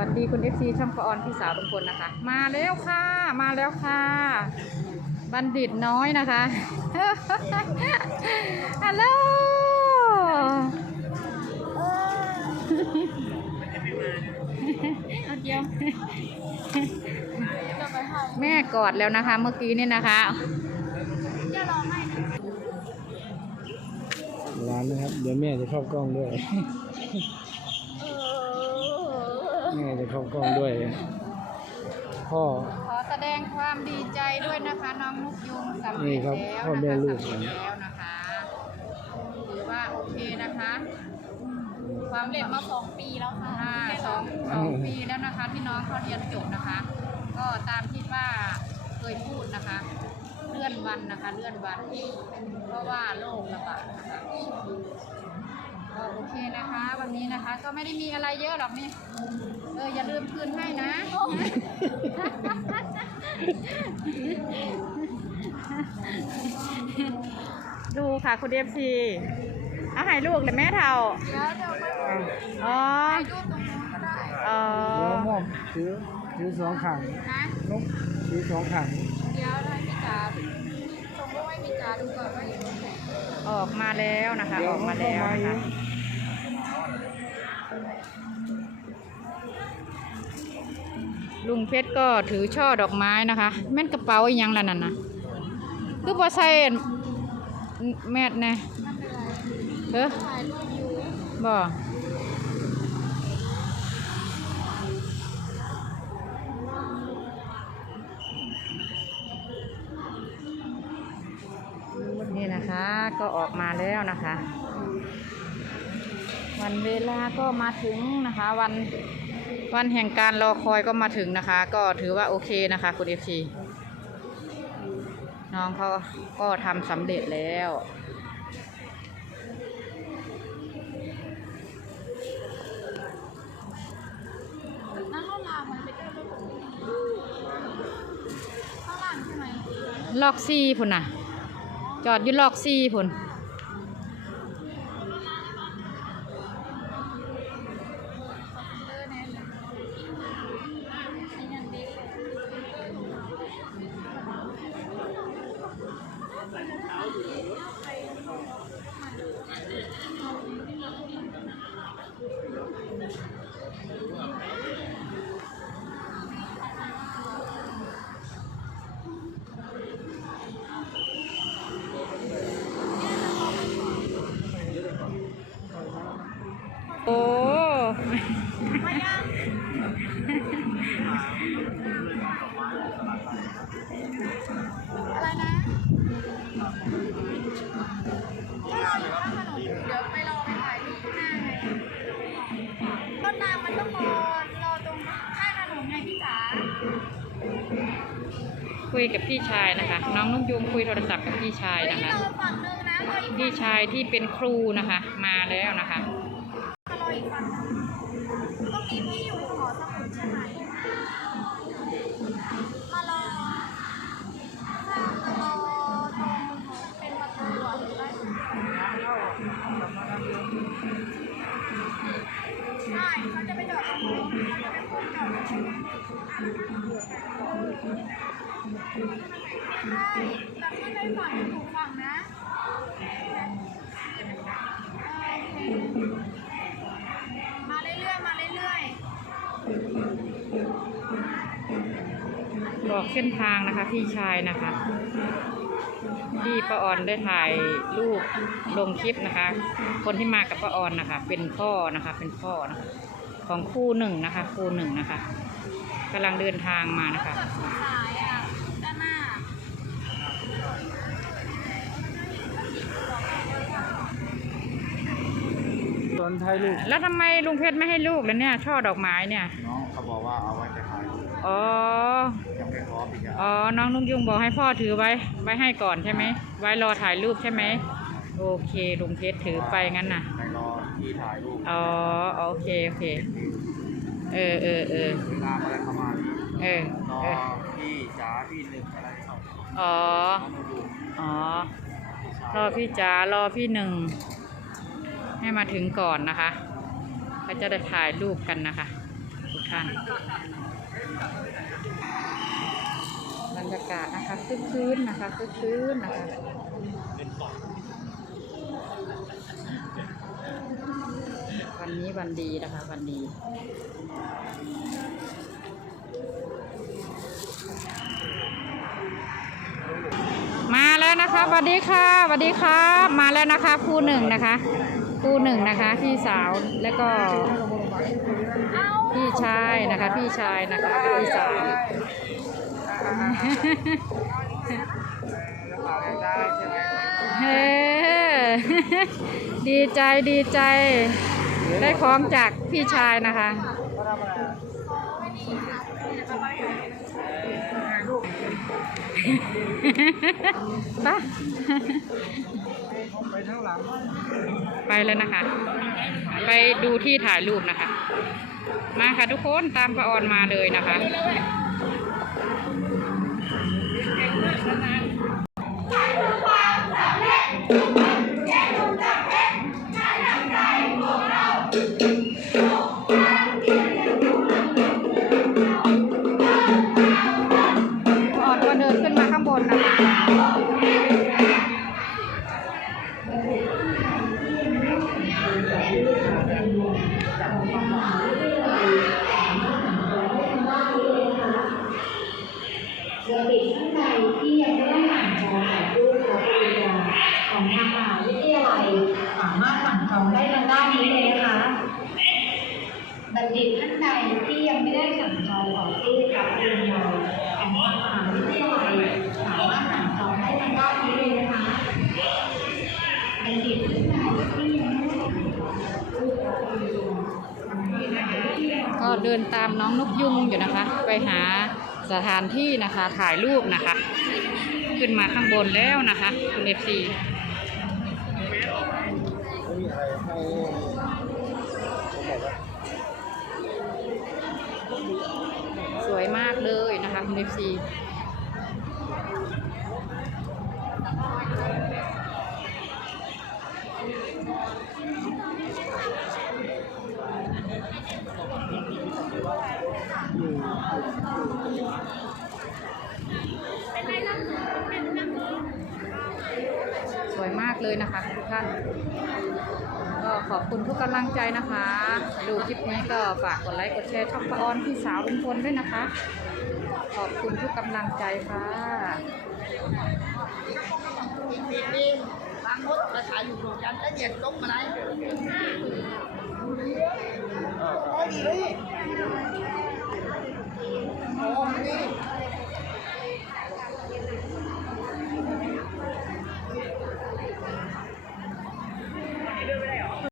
วัสดีคุณ FC ช่องปะออนพี่สาวทุกคนนะคะ มาแล้วค่ะ มาแล้วค่ะ บัณฑิตน้อยนะคะฮัลโหลแม่กอดแล้วนะคะเมื่อกี้นี่นะคะจะรอให้นะร้านนะครับ เดี๋ยวแม่จะเข้ากล้องด้วย แม่จะเข้ากล้องด้วยพ่อขอแสดงความดีใจด้วยนะคะ น้องนุกยุงสำนี่เร็จครับแล้วพ่อแม่นะคะลูกสำเร็จแล้วนะคะถือว่าโอเคนะคะ ความสำเร็จมาสองปีแล้วค่ะค่ะสองสองปีแล้วนะคะ ที่น้องเขาเรียนจบนะคะ ก็ตามที่ว่าเคยพูดนะคะเลื่อนวันนะคะ เลื่อนวัน เพราะว่าโรคระบาดนะคะ ก็โอเคนะคะ วันนี้นะคะ ก็ไม่ได้มีอะไรเยอะหรอกนี่ เอออย่าลืมคืนให้นะ ดูค่ะคุณเอฟซีเอาให้ลูกเลยแม่เท่าเดี๋ยวเดี๋ยวไปอ๋อรูปตรงนู้นก็ได้อ๋อเดี๋ยวมอบถือถือสองขังนะนกถือสองขัง เดี๋ยวให้พี่จ๋า ออกมาแล้วนะคะ ออกมาแล้วนะคะลุงเพชรก็ถือช่อดอกไม้นะคะ แม่นกระเป๋าอยังล่ะนั่นนะคือบ่ใส่แมทแน่เนไรเออบ่ ก็ออกมาแล้วนะคะ วันเวลาก็มาถึงนะคะ วันวันแห่งการรอคอยก็มาถึงนะคะ ก็ถือว่าโอเคนะคะคุณเอฟซีน้องเขาก็ทำสำเร็จแล้วนั่งรถรางมันไปเจอรถผมข้างหลังใช่ไหมลอกซี่พุ่นน่ะ จอดอยู่ลอกซี่พุ่น อะไรนะก็รออยู่ข้างถนนเดี๋ยวไปรอไปถ่ายรูปข้างหน้าไงต้นน้ำมันต้องรอรอตรงข้างถนนไงพี่จ๋าคุยกับพี่ชายนะคะ น้องนุ่งยุงคุยโทรศัพท์กับพี่ชายเฮ้ยนะคะ รอฝั่งนึงนะรออีกฝั่งพี่ชายที่เป็นครูนะคะ มาแล้วนะคะมารออีกฝั่งนึง บอกเส้นทางนะคะพี่ชายนะคะที่ป้าออนได้ถ่ายรูปลงคลิปนะคะ คนที่มากับป้าออนนะคะ เป็นพ่อนะคะ เป็นพ่อนะคะ ของคู่หนึ่งนะคะ คู่หนึ่งนะคะ กำลังเดินทางมาๆนะคะแบบสุดท้ายอะด้านหน้าตอนท้ายลูกแล้วทำไมลุงเพชรไม่ให้ลูกแล้วเนี่ย ช่อดอกไม้เนี่ย น้องเขาบอกว่าเอาไว้จะขายอ๋อ ยังไม่พร้อมอีกอะอ๋อ น้องนุ่งยุงบอกให้พ่อถือไว้ ไว้ให้ก่อนใช่ไหม ไว้รอถ่ายรูปใช่ไหม โอเค ลุงเพชรถือไปงั้นน่ะไปรอที่ถ่ายรูปอ๋อ โอเค โอเค เออเออเอองานอะไรประมาณนี้ เออรอเออ พี่จ๋าพี่หนึ่งอะไรเขาอ๋อน้องมาดูอ๋อพี่ชายรอพี่จ๋ารอพี่หนึ่ง ให้มาถึงก่อนนะคะก็จะได้ถ่ายรูปกันนะคะโอเคค่ะบรรยากาศนะคะคึกคืนนะคะคึกคืนนะคะวันนี้วันดีนะคะ วันดี มาแล้ว นะคะสวัสดีค่ะสวัสดีครับ มาแล้วนะคะคู่หนึ่งนะคะ คู่หนึ่งนะคะ พี่สาวแล้วก็ พี่ชายนะคะ พี่ชายนะคะพี่สาวเฮ้ดีใจดีใจ ได้ของจากพี่ชายนะคะ ปะไปทางหลัง ไปเลยนะคะ ไปดูที่ถ่ายรูปนะคะ มาค่ะทุกคนตามประออนมาเลยนะคะก่ เบียบท่านใดที่ยังไม่ได้อ่านจองถ่ายรูปรับปริญญาของทางมหาวิทยาลัยสามารถสั่งจองได้ทางด้านนี้เลยนะคะบัณฑิตท่านใดที่ยังไม่ได้สั่งจองขอรูปรับปริญญาของทางมหาวิทยาลัยสามารถสั่งจองได้ทางด้านนี้เลยนะคะ ก็เดินตามน้องนกยุงอยู่นะคะ ไปหาสถานที่นะคะถ่ายรูปนะคะ ขึ้นมาข้างบนแล้วนะคะคุณเอฟซีสวยมากเลยนะคะคุณเอฟซี สวยมากเลยนะคะทุกท่าน ก็ขอบคุณทุกกำลังใจนะคะ ดูคลิปนี้ก็ฝากกดไลค์กดแชร์ช่องปออนพี่สาวลุงพลด้วยนะคะ ขอบคุณทุกกำลังใจค่ะ ทางรถมาษาอยู่โรงกันและเหยียดตรงมาไหน